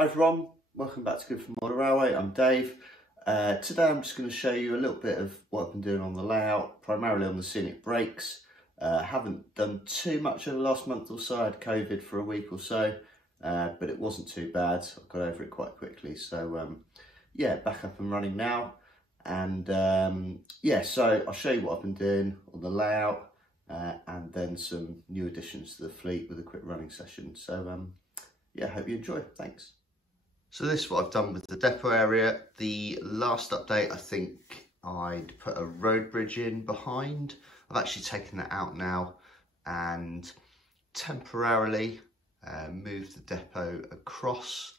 Hi everyone, welcome back to Goodford Railway. I'm Dave. Today I'm just going to show you a little bit of what I've been doing on the layout, primarily on the scenic brakes. Haven't done too much over the last month or so. I had COVID for a week or so, but it wasn't too bad. I got over it quite quickly. So yeah, back up and running now. And yeah, so I'll show you what I've been doing on the layout and then some new additions to the fleet with a quick running session. So yeah, hope you enjoy. Thanks. So this is what I've done with the depot area. The last update, I think I'd put a road bridge in behind. I've actually taken that out now and temporarily moved the depot across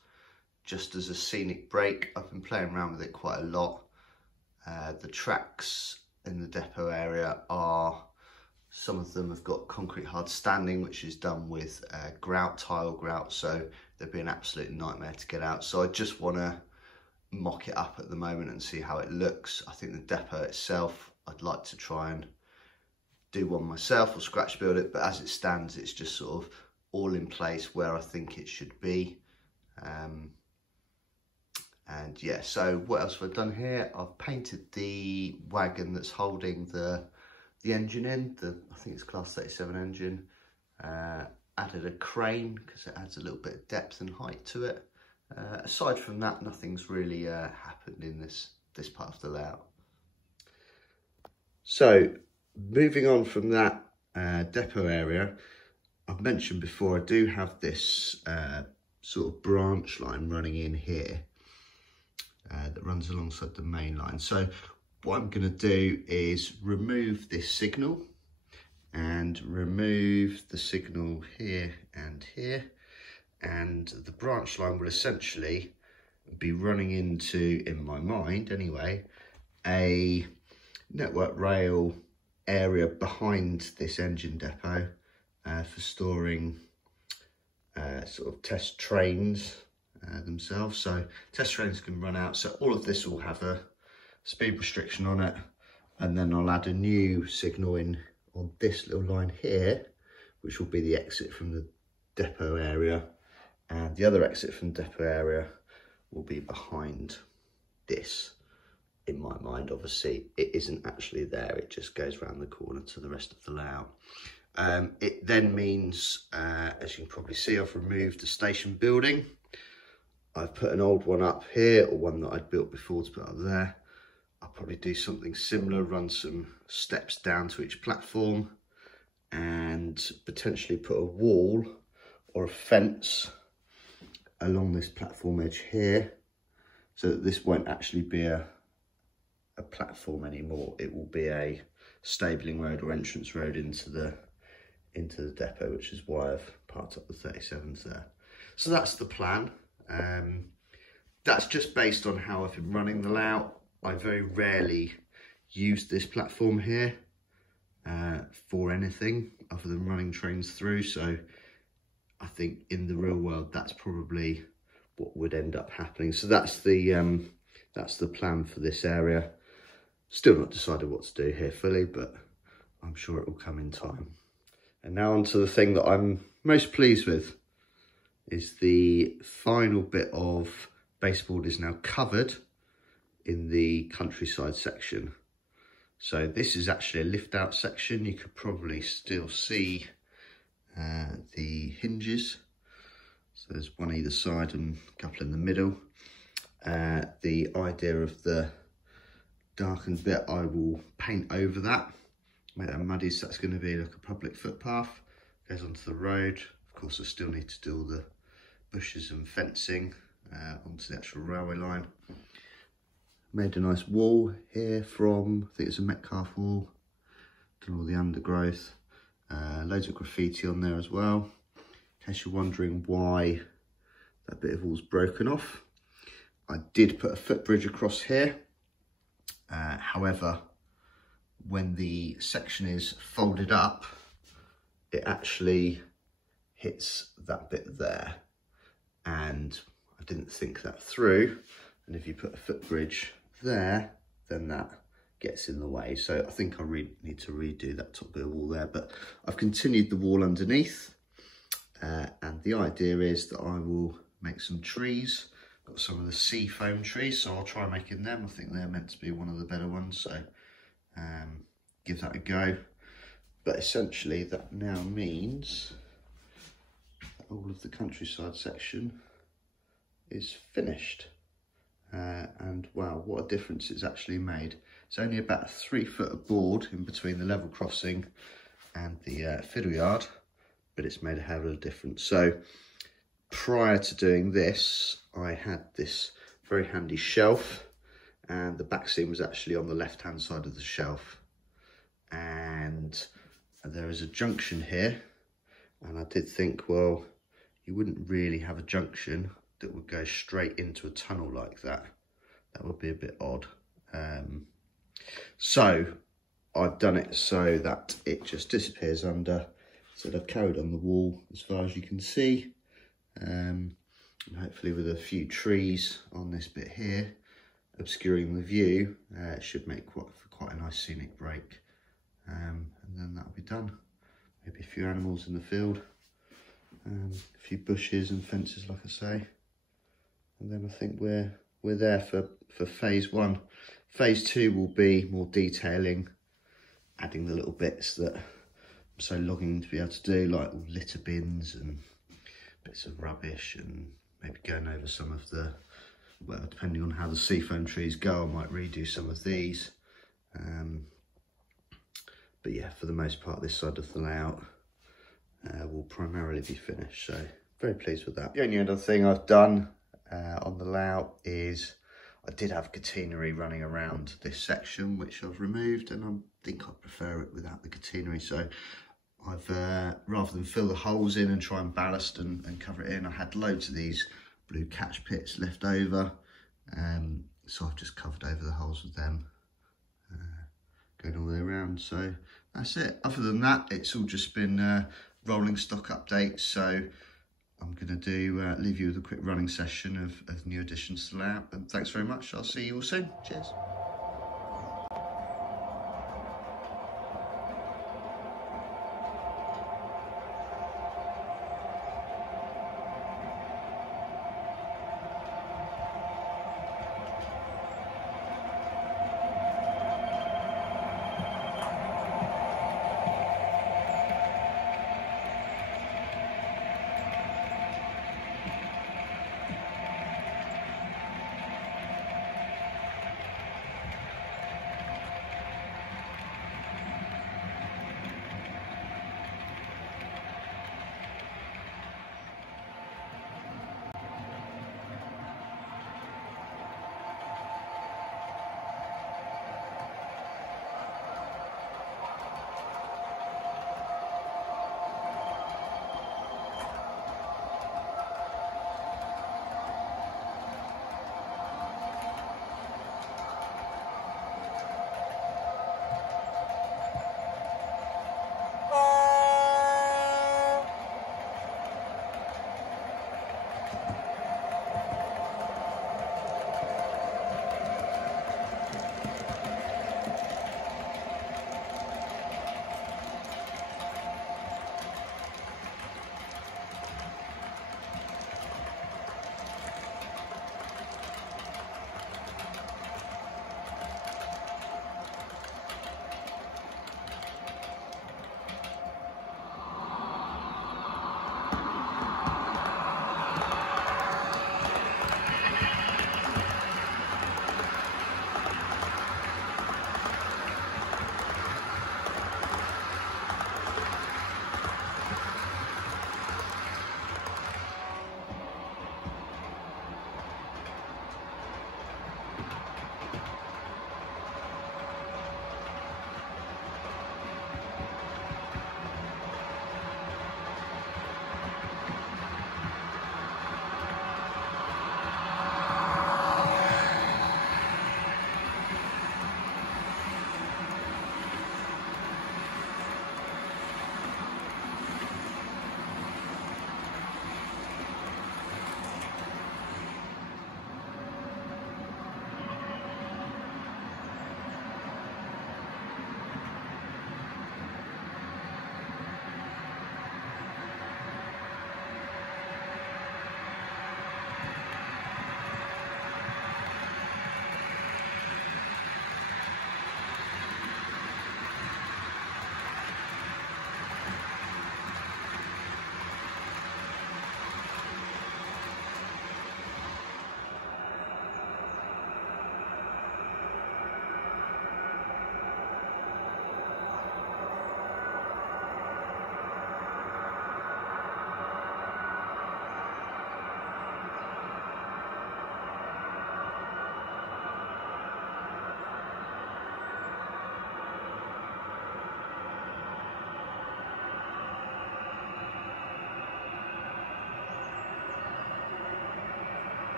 just as a scenic break. I've been playing around with it quite a lot. The tracks in the depot area are, some of them have got concrete hard standing, which is done with grout, tile grout, so they'd be an absolute nightmare to get out. So I just want to mock it up at the moment and see how it looks. I think the depot itself, I'd like to try and do one myself or scratch build it, but as it stands, it's just sort of all in place where I think it should be. And yeah, so what else have I done here? I've painted the wagon that's holding the engine in, I think it's class 37 engine. Added a crane because it adds a little bit of depth and height to it. Aside from that, nothing's really happened in this part of the layout. So moving on from that depot area, I've mentioned before I do have this sort of branch line running in here that runs alongside the main line. So what I'm going to do is remove this signal and remove the signal here, and the branch line will essentially be running into, in my mind anyway, a network rail area behind this engine depot for storing sort of test trains themselves. So test trains can run out, so all of this will have a speed restriction on it, and then I'll add a new signal in on this little line here, which will be the exit from the depot area, and the other exit from the depot area will be behind this. In my mind, obviously it isn't actually there, it just goes around the corner to the rest of the layout. It then means, as you can probably see, I've removed the station building. I've put an old one up here, or one that I'd built before to put up there. I'll probably do something similar, run some steps down to each platform and potentially put a wall or a fence along this platform edge here, so that this won't actually be a platform anymore. It will be a stabling road or entrance road into the depot, which is why I've parked up the 37s there. So that's the plan. That's just based on how I've been running the layout. I very rarely use this platform here for anything other than running trains through, so I think in the real world that's probably what would end up happening. So that's the plan for this area. Still not decided what to do here fully, but I'm sure it will come in time. And now on to the thing that I'm most pleased with, is the final bit of baseboard is now covered in the countryside section. So this is actually a lift out section. You could probably still see the hinges. So there's one either side and a couple in the middle. The idea of the darkened bit, I will paint over that, make that muddy, so that's going to be like a public footpath, goes onto the road. Of course I still need to do all the bushes and fencing onto the actual railway line. Made a nice wall here from, I think it's a Metcalf wall, done all the undergrowth, loads of graffiti on there as well, in case you're wondering why that bit of wall's broken off. I did put a footbridge across here, however when the section is folded up it actually hits that bit there, and I didn't think that through, and if you put a footbridge there then that gets in the way. So I think I need to redo that top bit of wall there, but I've continued the wall underneath, and the idea is that I will make some trees. Got some of the sea foam trees, so I'll try making them. I think they're meant to be one of the better ones, so give that a go. But essentially that now means that all of the countryside section is finished. And wow, what a difference it's actually made. It's only about a 3 foot of board in between the level crossing and the fiddle yard, but it's made a hell of a difference. So prior to doing this, I had this very handy shelf, and the back seam was actually on the left hand side of the shelf, and there is a junction here, and I did think, well, you wouldn't really have a junction that would go straight into a tunnel like that. That would be a bit odd. So I've done it so that it just disappears under. So I've carried on the wall as far as you can see. And hopefully with a few trees on this bit here obscuring the view, it should make quite a nice scenic break. And then that'll be done. Maybe a few animals in the field, a few bushes and fences, like I say. And then I think we're there for phase 1. Phase 2 will be more detailing, adding the little bits that I'm so longing to be able to do, like litter bins and bits of rubbish, and maybe going over some of the, well, depending on how the seafoam trees go, I might redo some of these. But yeah, for the most part, this side of the layout will primarily be finished, so very pleased with that. The only other thing I've done on the layout is I did have catenary running around this section, which I've removed, and I think I prefer it without the catenary. So I've, rather than fill the holes in and try and ballast and cover it in, I had loads of these blue catch pits left over. So I've just covered over the holes with them, going all the way around. So that's it. Other than that, it's all just been rolling stock updates. So I'm going to leave you with a quick running session of new additions to the layout. And thanks very much. I'll see you all soon. Cheers.